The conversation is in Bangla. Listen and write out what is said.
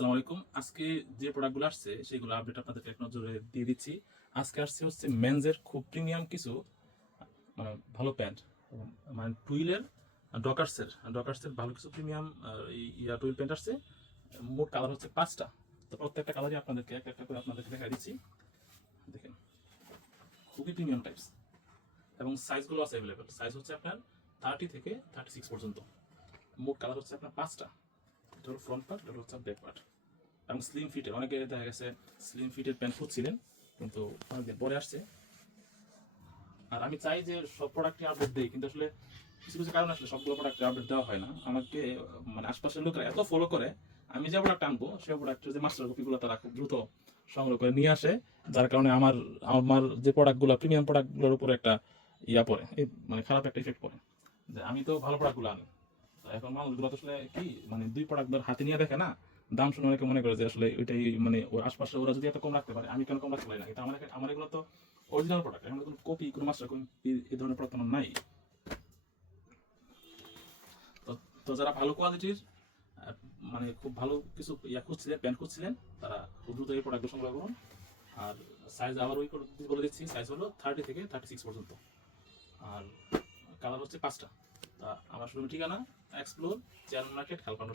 আসসালামু আলাইকুম। আজকে যে প্রোডাক্টগুলো আসছে সেগুলো আপডেট আপনাদেরকে এক নজরে দিয়ে দিচ্ছি। আজকে আসছে হচ্ছে মেনজের খুব প্রিমিয়াম কিছু ভালো প্যান্ট, মানে টুইলের ডকার্সের ভালো কিছু প্রিমিয়াম টুইল প্যান্ট আসছে। মোট কালার হচ্ছে 5টা। তো প্রত্যেকটা কালারই আপনাদেরকে এক একটা করে আপনাদেরকে দেখা দিচ্ছি। দেখেন, খুবই প্রিমিয়াম টাইপস এবং সাইজগুলো আছে অ্যাভেলেবেল। সাইজ হচ্ছে আপনার 30 থেকে 36 পর্যন্ত। মোট কালার হচ্ছে আপনার 5টা। এটা হলো ফ্রন্ট পার্ট, এটা হচ্ছে ব্যাক পার্ট। এবং স্লিম ফিটের, অনেকে দেখা গেছে স্লিম ফিটের প্যান্ট খুঁজছিলেন, কিন্তু অনেকদিন পরে আসছে। আর আমি চাই যে সব প্রোডাক্টে আপডেট দেই, কিন্তু আসলে কিছু কিছু কারণে আসলে সবগুলো প্রোডাক্টে আপডেট দেওয়া হয় না। আমাকে মানে আশপাশের লোকেরা এত ফলো করে, আমি যে প্রোডাক্ট আনবো সেই প্রোডাক্টের যে মাস্টার কপিগুলো তারা খুব দ্রুত সংগ্রহ করে নিয়ে আসে, যার কারণে আমার আমার যে প্রোডাক্টগুলো প্রিমিয়াম প্রোডাক্টগুলোর উপরে একটা পড়ে, মানে খারাপ একটা ইফেক্ট পড়ে। যে আমি তো ভালো প্রোডাক্টগুলো আনি, এখন মানুষগুলো তো আসলে কি মানে দুই প্রোডাক্ট হাতে নিয়ে দেখে না, দাম শুনে অনেকে মনে করে যে আসলে ওইটাই মানে ওর আশপাশে ওরা যদি এত কম রাখতে পারে আমি কেন কম রাখতে পারি না। কিন্তু আমার এগুলো তো অরিজিনাল প্রোডাক্ট, এখন কোনো কপি কোনো মাস্টার কপি এই ধরনের প্রোডাক্ট আমার নাই। তো তো যারা ভালো কোয়ালিটির মানে খুব ভালো কিছু খুঁজছিলেন, প্যান্ট খুঁজছিলেন, তারা খুব দ্রুত এই প্রোডাক্টগুলো সংগ্রহ করুন। আর সাইজ আবার ওই বলে দিচ্ছি, সাইজ হলো 30 থেকে 36 পর্যন্ত। আর কালার হচ্ছে 5টা। তা আমার শোরুম ঠিকানা এক্সপ্লোর চেয়ারম্যান মার্কেট, খালপান্ড।